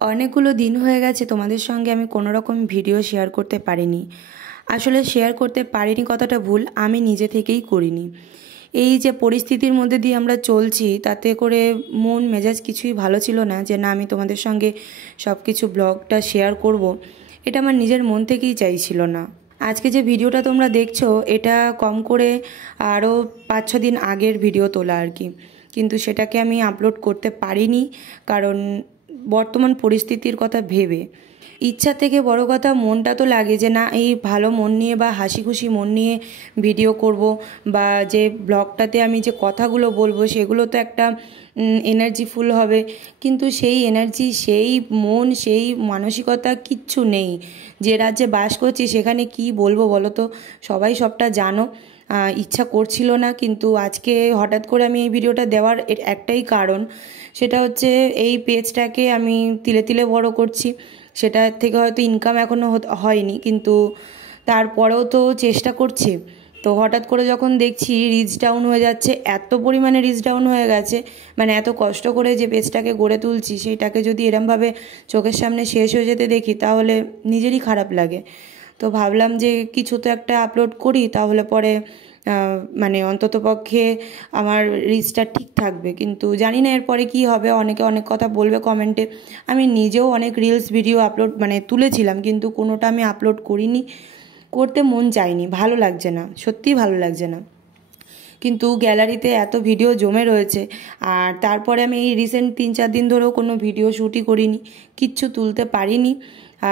অনেকগুলো দিন হয়ে গেছে তোমাদের সঙ্গে আমি কোনো রকম ভিডিও শেয়ার করতে পারিনি। আসলে শেয়ার করতে পারিনি কথাটা ভুল, আমি নিজে থেকেই করিনি। এই যে পরিস্থিতির মধ্যে দিয়ে আমরা চলছি, তাতে করে মন মেজাজ কিছুই ভালো ছিল না যে না আমি তোমাদের সঙ্গে সব কিছু ব্লগটা শেয়ার করব। এটা আমার নিজের মন থেকেই চাইছিল না। আজকে যে ভিডিওটা তোমরা দেখছো এটা কম করে আরও 5-6 দিন আগের ভিডিও তোলা আর কি, কিন্তু সেটাকে আমি আপলোড করতে পারিনি কারণ বর্তমান পরিস্থিতির কথা ভেবে। ইচ্ছা থেকে বড় কথা মনটা তো লাগে যে না এই ভালো মন নিয়ে বা হাসি খুশি মন নিয়ে ভিডিও করব, বা যে ব্লগটাতে আমি যে কথাগুলো বলবো সেগুলো তো একটা এনার্জিফুল হবে, কিন্তু সেই এনার্জি, সেই মন, সেই মানসিকতা কিচ্ছু নেই। যে রাজ্যে বাস করছি সেখানে কি বলবো বলো তো, সবাই সবটা জানো। ইচ্ছা করছিল না, কিন্তু আজকে হঠাৎ করে আমি এই ভিডিওটা দেওয়ার একটাই কারণ, সেটা হচ্ছে এই পেজটাকে আমি তিলে তিলে বড় করছি। সেটার থেকে হয়তো ইনকাম এখনও হয়নি, কিন্তু তারপরেও তো চেষ্টা করছি। তো হঠাৎ করে যখন দেখছি রিচ ডাউন হয়ে যাচ্ছে, এত পরিমাণে রিচ ডাউন হয়ে গেছে, মানে এত কষ্ট করে যে পেজটাকে গড়ে তুলছি সেইটাকে যদি এরমভাবে চোখের সামনে শেষ হয়ে যেতে দেখি তাহলে নিজেরই খারাপ লাগে। তো ভাবলাম যে কিছু তো একটা আপলোড করি, তাহলে পরে মানে অন্ততপক্ষে আমার রিচটা ঠিক থাকবে। কিন্তু জানি না এরপরে কী হবে, অনেকে অনেক কথা বলবে কমেন্টে। আমি নিজেও অনেক রিলস ভিডিও আপলোড মানে তুলেছিলাম, কিন্তু কোনোটা আমি আপলোড করিনি, করতে মন চায়নি, ভালো লাগছে না, সত্যিই ভালো লাগছে না। কিন্তু গ্যালারিতে এত ভিডিও জমে রয়েছে, আর তারপরে আমি এই রিসেন্ট 3-4 দিন ধরেও কোনো ভিডিও শ্যুটই করিনি, কিচ্ছু তুলতে পারিনি।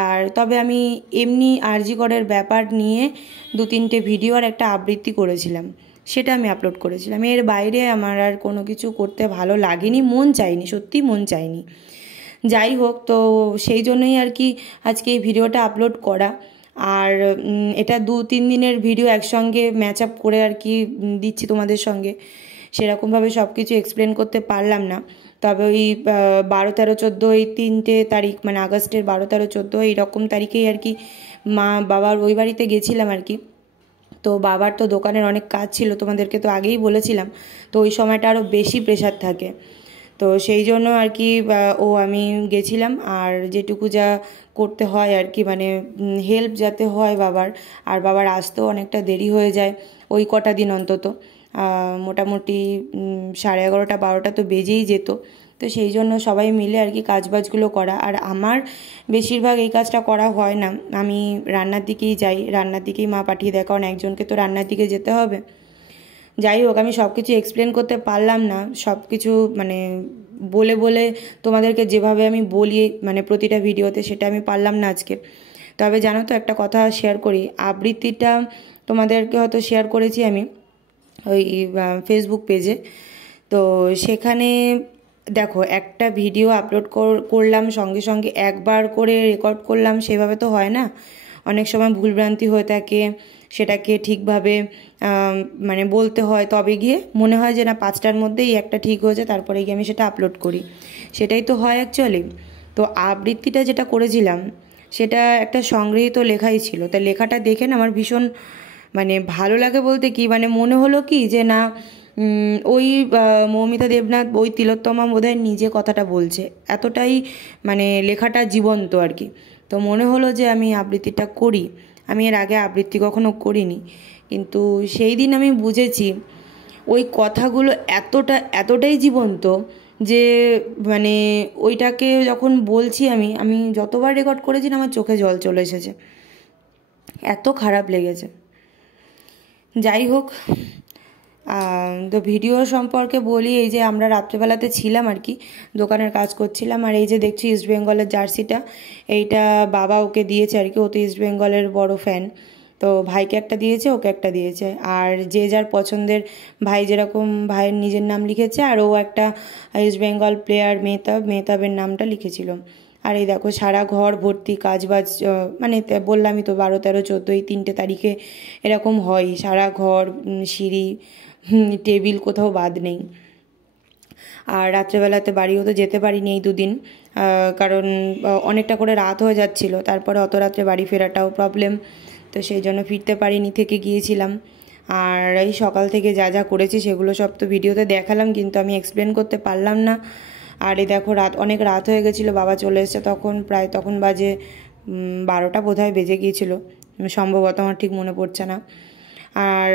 আর তবে আমি এমনি আরজি করের ব্যাপার নিয়ে 2-3টে ভিডিও আর একটা আবৃত্তি করেছিলাম, সেটা আমি আপলোড করেছিলাম। এর বাইরে আমার আর কোনো কিছু করতে ভালো লাগেনি, মন চাইনি, সত্যি মন চাইনি। যাই হোক, তো সেই জন্যই আর কি আজকে এই ভিডিওটা আপলোড করা। আর এটা 2-3 দিনের ভিডিও একসঙ্গে ম্যাচ আপ করে আর কি দিচ্ছি তোমাদের সঙ্গে। সেরকমভাবে সব কিছু এক্সপ্লেন করতে পারলাম না, তবে ওই 12-13-14 এই 3টে তারিখ, মানে আগস্টের 12-13-14 এইরকম তারিখেই আর কি মা বাবার ওই বাড়িতে গেছিলাম আর কি। তো বাবার তো দোকানের অনেক কাজ ছিল, তোমাদেরকে তো আগেই বলেছিলাম। তো ওই সময়টা আরও বেশি প্রেশার থাকে, তো সেই জন্য আর কি আমি গেছিলাম। আর যেটুকু যা করতে হয় আর কি, মানে হেল্প যাতে হয় বাবার, আর বাবার আসতেও অনেকটা দেরি হয়ে যায় ওই কটা দিন অন্তত, মোটামুটি 11:30-12টা তো বেজেই যেত। তো সেই জন্য সবাই মিলে আর কি কাজবাজগুলো করা, আর আমার বেশিরভাগ এই কাজটা করা হয় না, আমি রান্নার দিকেই যাই, রান্নার দিকেই মা পাঠিয়ে দেয়, কারণ একজনকে তো রান্নার দিকে যেতে হবে। যাই হোক, আমি সব কিছু এক্সপ্লেন করতে পারলাম না, সব কিছু মানে বলে বলে তোমাদেরকে যেভাবে আমি বলি মানে প্রতিটা ভিডিওতে, সেটা আমি পারলাম না আজকে। তবে জানো তো একটা কথা শেয়ার করি, আবৃত্তিটা তোমাদেরকে হয়তো শেয়ার করেছি আমি ওই ফেসবুক পেজে। তো সেখানে দেখো, একটা ভিডিও আপলোড করলাম, সঙ্গে সঙ্গে একবার করে রেকর্ড করলাম, সেভাবে তো হয় না, অনেক সময় ভুলভ্রান্তি হয়ে থাকে, সেটাকে ঠিকভাবে মানে বলতে হয়, তবে গিয়ে মনে হয় যে না 5টার মধ্যেই একটা ঠিক হয়েছে, তারপরে গিয়ে আমি সেটা আপলোড করি, সেটাই তো হয় অ্যাকচুয়ালি। তো আবৃত্তিটা যেটা করেছিলাম সেটা একটা সংগৃহীত লেখাই ছিল, তাই লেখাটা দেখে না আমার ভীষণ মানে ভালো লাগে বলতে কি, মানে মনে হলো কি যে না ওই মৌমিতা দেবনাথ, ওই তিলোত্তমা বোধহয় নিজে কথাটা বলছে, এতটাই মানে লেখাটা জীবন্ত আর কি। তো মনে হলো যে আমি আবৃত্তিটা করি, আমি এর আগে আবৃত্তি কখনো করিনি, কিন্তু সেই দিন আমি বুঝেছি ওই কথাগুলো এতটাই জীবন্ত যে মানে ওইটাকে যখন বলছি আমি আমি যতবার রেকর্ড করেছি না আমার চোখে জল চলে এসেছে, এত খারাপ লেগেছে। যাই হোক, তো ভিডিও সম্পর্কে বলি, এই যে আমরা রাত্রেবেলাতে ছিলাম আর কি, দোকানের কাজ করছিলাম, আর এই যে দেখছি ইস্ট বেঙ্গলের জার্সিটা, এইটা বাবা ওকে দিয়েছে আর কি, ও তো ইস্ট বেঙ্গলের বড় ফ্যান, তো ভাইকে একটা দিয়েছে, ওকে একটা দিয়েছে, আর যে যার পছন্দের, ভাই যেরকম ভাইয়ের নিজের নাম লিখেছে, আর ও একটা ইস্ট বেঙ্গল প্লেয়ার মেহতাবের নামটা লিখেছিল। আর এই দেখো সারা ঘর ভর্তি কাজবাজ, মানে বললামই তো 12-13-14 এই 3টে তারিখে এরকম হয়, সারা ঘর, সিঁড়ি, টেবিল কোথাও বাদ নেই। আর রাত্রেবেলাতে বাড়িও তো যেতে পারিনি এই 2 দিন, কারণ অনেকটা করে রাত হয়ে যাচ্ছিলো, তারপরে অত রাত্রে বাড়ি ফেরাটাও প্রবলেম, তো সেই জন্য ফিরতে পারিনি, থেকে গিয়েছিলাম। আর এই সকাল থেকে যা যা করেছি সেগুলো সব তো ভিডিওতে দেখালাম, কিন্তু আমি এক্সপ্লেন করতে পারলাম না, আর এই দেখো অনেক রাত হয়ে গেছিলো, বাবা চলে এসেছে তখন বাজে 12টা বোধহয় বেজে গিয়েছিল সম্ভবত, আমার ঠিক মনে পড়ছে না। আর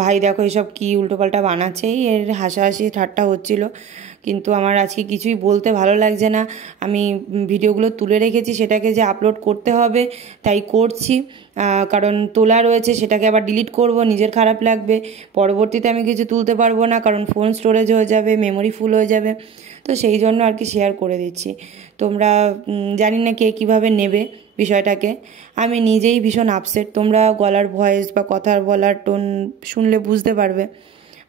ভাই দেখো এসব কী উল্টোপাল্টা বানাচ্ছে, এর হাসাহাসি ঠাট্টা হচ্ছিল, কিন্তু আমার আজকে কিছুই বলতে ভালো লাগছে না। আমি ভিডিওগুলো তুলে রেখেছি, সেটাকে যে আপলোড করতে হবে তাই করছি, কারণ তোলা রয়েছে, সেটাকে আবার ডিলিট করব, নিজের খারাপ লাগবে, পরবর্তীতে আমি কিছু তুলতে পারবো না, কারণ ফোন স্টোরেজ হয়ে যাবে, মেমোরি ফুল হয়ে যাবে। তো সেই জন্য আর কি শেয়ার করে দিচ্ছি। তোমরা জানি না কে কীভাবে নেবে বিষয়টাকে, আমি নিজেই ভীষণ আপসেট। তোমরা গলার ভয়েস বা কথার বলার টোন শুনলে বুঝতে পারবে।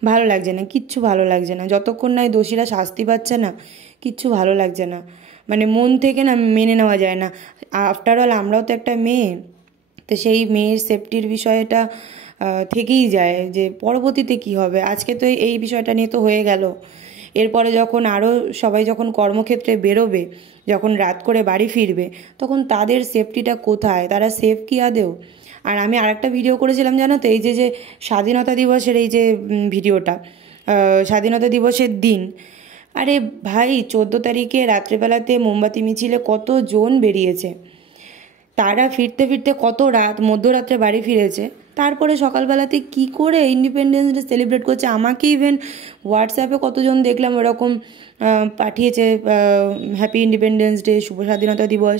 ভালো লাগছে না, কিচ্ছু ভালো লাগছে না, যতক্ষণ না এই দোষীরা শাস্তি পাচ্ছে না কিচ্ছু ভালো লাগছে না, মানে মন থেকে না মেনে নেওয়া যায় না। আফটার অল আমরাও তো একটা মেয়ে, তো সেই মেয়ের সেফটির বিষয়টা থেকেই যায় যে পরবর্তীতে কি হবে। আজকে তো এই বিষয়টা নিয়ে তো হয়ে গেল, এরপরে যখন আরও সবাই যখন কর্মক্ষেত্রে বেরোবে, যখন রাত করে বাড়ি ফিরবে, তখন তাদের সেফটিটা কোথায়, তারা সেফ কি আদেও? আর আমি আরেকটা ভিডিও করেছিলাম জানো তো, এই যে স্বাধীনতা দিবসের এই যে ভিডিওটা, স্বাধীনতা দিবসের দিন, আরে ভাই 14 তারিখে রাত্রেবেলাতে মোমবাতি মিছিলে কতজন বেরিয়েছে, তারা ফিরতে ফিরতে কত রাত মধ্যরাত্রে বাড়ি ফিরেছে, তারপরে সকালবেলাতে কি করে ইন্ডিপেন্ডেন্স ডে সেলিব্রেট করছে। আমাকে ইভেন হোয়াটসঅ্যাপে কতজন দেখলাম ওরকম পাঠিয়েছে, হ্যাপি ইন্ডিপেন্ডেন্স ডে, শুভ স্বাধীনতা দিবস।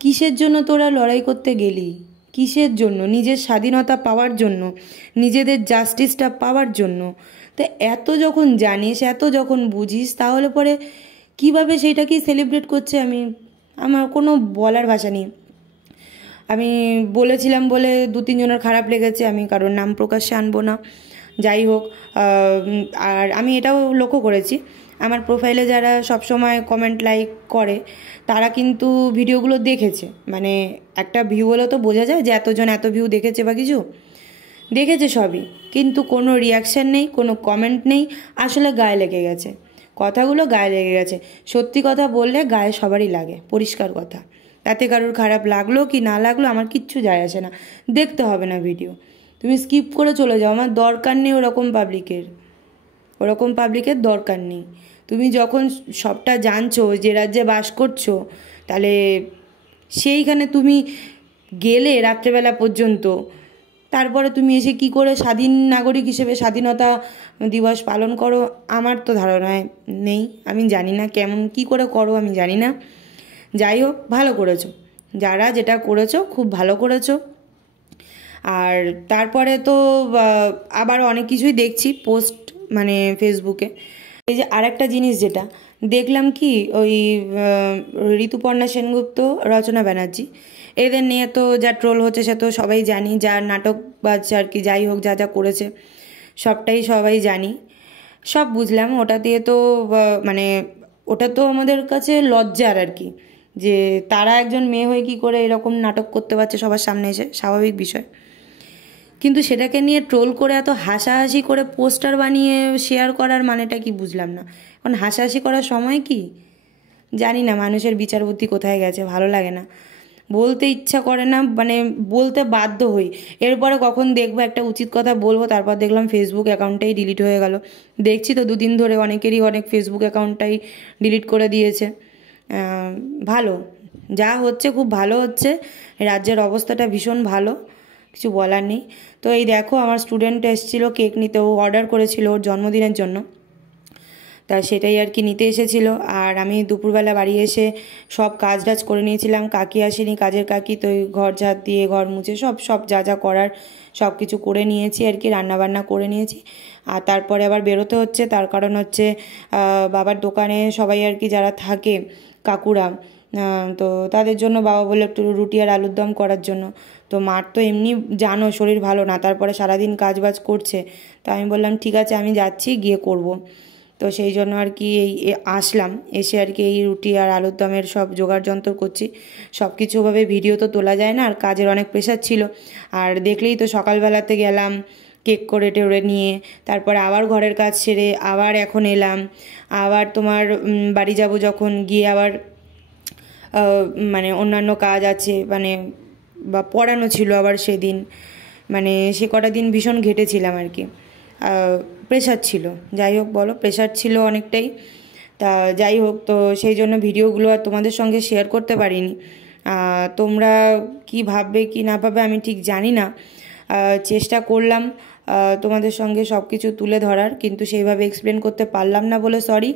কিসের জন্য তোরা লড়াই করতে গেলি? কিসের জন্য? নিজের স্বাধীনতা পাওয়ার জন্য, নিজেদের জাস্টিসটা পাওয়ার জন্য। তো এত যখন জানিস, এত যখন বুঝিস, তাহলে পরে কিভাবে সেইটাকেই সেলিব্রেট করছে, আমার কোনো বলার ভাষা নেই। আমি বলেছিলাম বলে 2-3 জনের খারাপ লেগেছে, আমি কারোর নাম প্রকাশ্যে আনবো না, যাই হোক। আর আমি এটাও লক্ষ্য করেছি, আমার প্রোফাইলে যারা সবসময় কমেন্ট লাইক করে তারা কিন্তু ভিডিওগুলো দেখেছে, মানে একটা ভিউ হলেও তো বোঝা যায় যে এতজন এত ভিউ দেখেছে বা কিছু দেখেছে সবই, কিন্তু কোনো রিয়াকশান নেই, কোনো কমেন্ট নেই। আসলে গায়ে লেগে গেছে, কথাগুলো গায়ে লেগে গেছে। সত্যি কথা বললে গায়ে সবারই লাগে, পরিষ্কার কথা। তাতে কারোর খারাপ লাগলো কি না লাগলো আমার কিচ্ছু যায় আসে না, দেখতে হবে না ভিডিও, তুমি স্কিপ করে চলে যাও, আমার দরকার নেই ওরকম পাবলিকের দরকার নেই। তুমি যখন সবটা জানছো, যে রাজ্যে বাস করছো, তাহলে সেইখানে তুমি গেলে রাত্রেবেলা পর্যন্ত, তারপরে তুমি এসে কি করে স্বাধীন নাগরিক হিসেবে স্বাধীনতা দিবস পালন করো, আমার তো ধারণায় নেই, আমি জানি না কেমন কি করে করো, আমি জানি না। যাই হোক, ভালো করেছো, যারা যেটা করেছো খুব ভালো করেছো। আর তারপরে তো আবার অনেক কিছুই দেখছি পোস্ট, মানে ফেসবুকে। এই যে আরেকটা জিনিস যেটা দেখলাম কি, ওই ঋতুপর্ণা সেনগুপ্ত, রচনা ব্যানার্জি, এদের নিয়ে তো যা ট্রোল হচ্ছে সে তো সবাই জানি, যা নাটক বাজছে আর কি, যাই হোক, যা যা করেছে সবটাই সবাই জানি, সব বুঝলাম। ওটা দিয়ে তো মানে ওটা তো আমাদের কাছে লজ্জার আর কি, যে তারা একজন মেয়ে হয়ে কী করে এরকম নাটক করতে পারছে সবার সামনে এসে, স্বাভাবিক বিষয়। কিন্তু সেটাকে নিয়ে ট্রোল করে এত হাসাহাসি করে পোস্টার বানিয়ে শেয়ার করার মানেটা কি বুঝলাম না। এখন হাসাহাসি করার সময় কি জানি না, মানুষের বিচার বুদ্ধি কোথায় গেছে, ভালো লাগে না, বলতে ইচ্ছা করে না, মানে বলতে বাধ্য হই। এরপরে কখন দেখবো একটা উচিত কথা বলবো, তারপর দেখলাম ফেসবুক অ্যাকাউন্টটাই ডিলিট হয়ে গেল। দেখছি তো 2 দিন ধরে অনেকেরই অনেক ফেসবুক অ্যাকাউন্টটাই ডিলিট করে দিয়েছে। ভালো, যা হচ্ছে খুব ভালো হচ্ছে, রাজ্যের অবস্থাটা ভীষণ ভালো, কিছু বলার নেই। তো এই দেখো আমার স্টুডেন্ট এসেছিলো কেক নিতে, ও অর্ডার করেছিল ওর জন্মদিনের জন্য, তা সেটাই আর কি নিতে এসেছিলো। আর আমি দুপুরবেলা বাড়ি এসে সব কাজ টাজ করে নিয়েছিলাম, কাকি আসেনি, কাজের কাকি, তো ঘর ঝাড় দিয়ে ঘর মুছে সব যা যা করার সব কিছু করে নিয়েছি আর কি, রান্নাবান্না করে নিয়েছি। আর তারপরে আবার বেরোতে হচ্ছে, তার কারণ হচ্ছে বাবার দোকানে সবাই আর কি যারা থাকে কাকুরা, তো তাদের জন্য বাবা বলে একটু রুটি আর আলুর দম করার জন্য। তো মার তো এমনি জানো শরীর ভালো না, তারপরে সারাদিন কাজ বাজ করছে, তো আমি বললাম ঠিক আছে আমি যাচ্ছি, গিয়ে করব। তো সেই জন্য আর কি এই আসলাম, এসে আর কি এই রুটি আর আলুর দমের সব জোগাড় যন্ত্র করছি। সব কিছুভাবে ভিডিও তো তোলা যায় না, আর কাজের অনেক প্রেশার ছিল। আর দেখলেই তো সকালবেলাতে গেলাম কেক করে টেরে নিয়ে, তারপরে আবার ঘরের কাজ সেরে আবার এখন এলাম, আবার তোমার বাড়ি যাব, যখন গিয়ে আবার মানে অন্যান্য কাজ আছে, মানে বা পড়ানো ছিল আবার সেদিন, মানে সে কটা দিন ভীষণ ঘেটেছিলাম আর কি, প্রেশার ছিল, যাই হোক বলো, প্রেশার ছিল অনেকটাই। তা যাই হোক, তো সেই জন্য ভিডিওগুলো আর তোমাদের সঙ্গে শেয়ার করতে পারিনি। তোমরা কি ভাববে কি না ভাববে আমি ঠিক জানি না। চেষ্টা করলাম তোমাদের সঙ্গে সব কিছু তুলে ধরার, কিন্তু সেইভাবে এক্সপ্লেন করতে পারলাম না বলে সরি।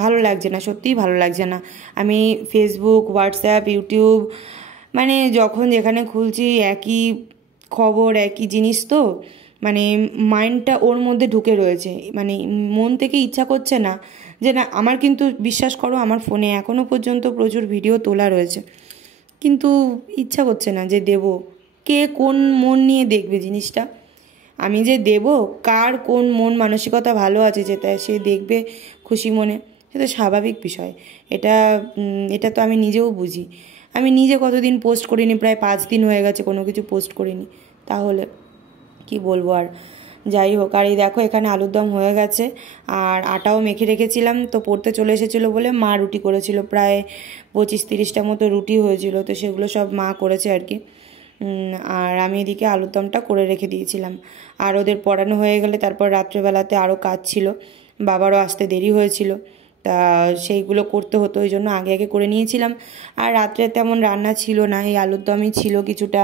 ভালো লাগছে না, সত্যিই ভালো লাগছে না। আমি ফেসবুক, হোয়াটসঅ্যাপ, ইউটিউব মানে যখন যেখানে খুলছি একই খবর, একই জিনিস, তো মানে মাইন্ডটা ওর মধ্যে ঢুকে রয়েছে। মানে মন থেকে ইচ্ছা করছে না যে না, আমার কিন্তু বিশ্বাস করো আমার ফোনে এখনও পর্যন্ত প্রচুর ভিডিও তোলা রয়েছে, কিন্তু ইচ্ছা করছে না যে দেব। কে কোন মন নিয়ে দেখবে জিনিসটা? আমি যে দেব, কার কোন মন মানসিকতা ভালো আছে যেটা সে দেখবে খুশি মনে, সেটা স্বাভাবিক বিষয়। এটা এটা তো আমি নিজেও বুঝি। আমি নিজে কতদিন পোস্ট করিনি, প্রায় 5 দিন হয়ে গেছে কোনো কিছু পোস্ট করিনি, তাহলে কি বলবো আর। যাই হোক, আর এই দেখো এখানে আলুর দম হয়ে গেছে, আর আটাও মেখে রেখেছিলাম। তো পড়তে চলে এসেছিলো বলে মা রুটি করেছিল, প্রায় 25-30টা মতো রুটি হয়েছিল, তো সেগুলো সব মা করেছে আর কি। আর আমি এদিকে আলুর দমটা করে রেখে দিয়েছিলাম। আর ওদের পড়ানো হয়ে গেলে তারপর রাত্রেবেলাতে আরও কাজ ছিল, বাবারও আসতে দেরি হয়েছিল, তা সেইগুলো করতে হতো, ওই জন্য আগে আগে করে নিয়েছিলাম। আর রাত্রে তেমন রান্না ছিল না, এই আলুর দমই ছিল, কিছুটা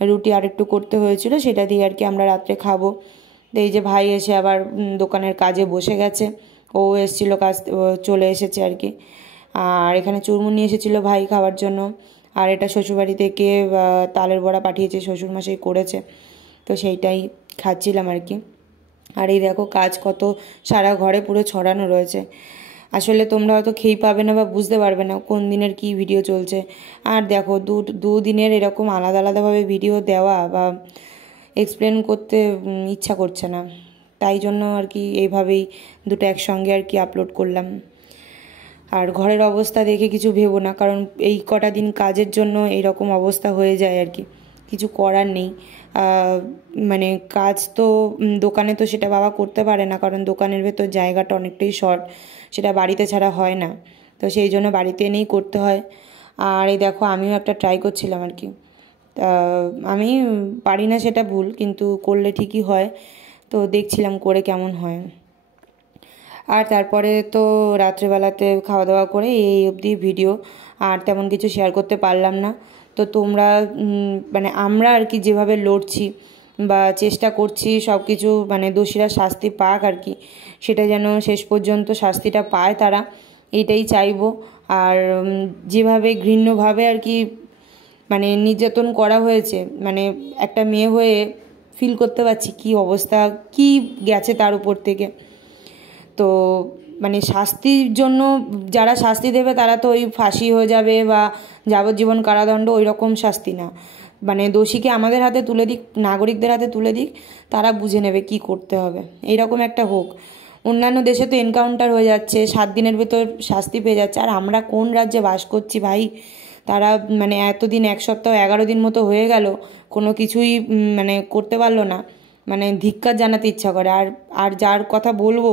রুটি আর একটু করতে হয়েছিল, সেটা দিয়ে আর কি আমরা রাত্রে খাবো। তো এই যে ভাই এসে আবার দোকানের কাজে বসে গেছে, ও এসেছিল কাজ, চলে এসেছে আর কি। আর এখানে চুরমুনি এসেছিলো ভাই খাওয়ার জন্য। আর এটা শ্বশুরবাড়ি থেকে তালের বড়া পাঠিয়েছে, শ্বশুরমশাই করেছে, তো সেইটাই খাচ্ছিলাম আর কি। আর এই দেখো কাজ কত সারা ঘরে পুরো ছড়ানো রয়েছে। আসলে তোমরা হয়তো খেয়ে পাবে না বা বুঝতে পারবে না কোন দিনের কি ভিডিও চলছে। আর দেখো দু দিনের এরকম আলাদা আলাদাভাবে ভিডিও দেওয়া বা এক্সপ্লেন করতে ইচ্ছা করছে না, তাই জন্য আর কি এইভাবেই দুটো একসঙ্গে আর কি আপলোড করলাম। আর ঘরের অবস্থা দেখে কিছু ভেবো না, কারণ এই কটা দিন কাজের জন্য এইরকম অবস্থা হয়ে যায় আর কি, কিছু করার নেই। মানে কাজ তো দোকানে তো সেটা বাবা করতে পারে না, কারণ দোকানের ভেতর জায়গাটা অনেকটাই শর্ট, সেটা বাড়িতে ছাড়া হয় না, তো সেই জন্য বাড়িতে এনেই করতে হয়। আর এই দেখো আমিও একটা ট্রাই করছিলাম আর কি। আমি পারি না সেটা ভুল, কিন্তু করলে ঠিকই হয়, তো দেখছিলাম করে কেমন হয়। আর তারপরে তো রাত্রেবেলাতে খাওয়া দাওয়া করে এই অবধি ভিডিও, আর তেমন কিছু শেয়ার করতে পারলাম না। তো তোমরা মানে আমরা আর কি যেভাবে লড়ছি বা চেষ্টা করছি সব কিছু, মানে দোষীরা শাস্তি পাক আর কি, সেটা যেন শেষ পর্যন্ত শাস্তিটা পায় তারা, এইটাই চাইবো। আর যেভাবে ঘৃণ্যভাবে আর কি মানে নির্যাতন করা হয়েছে, মানে একটা মেয়ে হয়ে ফিল করতে পারছি কী অবস্থা, কী গেছে তার উপর থেকে। তো মানে শাস্তির জন্য যারা শাস্তি দেবে তারা তো ওই ফাঁসি হয়ে যাবে বা যাবজ্জীবন কারাদণ্ড, ওই রকম শাস্তি না। মানে দোষীকে আমাদের হাতে তুলে দিক, নাগরিকদের হাতে তুলে দিক, তারা বুঝে নেবে কি করতে হবে, এইরকম একটা হোক। অন্যান্য দেশে তো এনকাউন্টার হয়ে যাচ্ছে, 7 দিনের ভেতর শাস্তি পেয়ে যাচ্ছে, আর আমরা কোন রাজ্যে বাস করছি ভাই? তারা মানে এতদিন, 1 সপ্তাহ 11 দিন মতো হয়ে গেল, কোনো কিছুই মানে করতে পারলো না। মানে ধিক্কার জানাতে ইচ্ছা করে। আর আর যার কথা বলবো,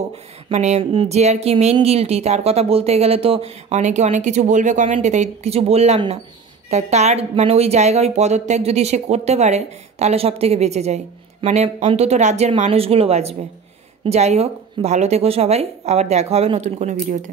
মানে যে আর কি মেন গিল্টি, তার কথা বলতে গেলে তো অনেকে অনেক কিছু বলবে কমেন্টে, তাই কিছু বললাম না। তার মানে ওই জায়গা, ওই পদত্যাগ যদি সে করতে পারে তাহলে সব থেকে বেঁচে যায়, মানে অন্তত রাজ্যের মানুষগুলো বাঁচবে। যাই হোক, ভালো থেকো সবাই, আবার দেখা হবে নতুন কোনো ভিডিওতে।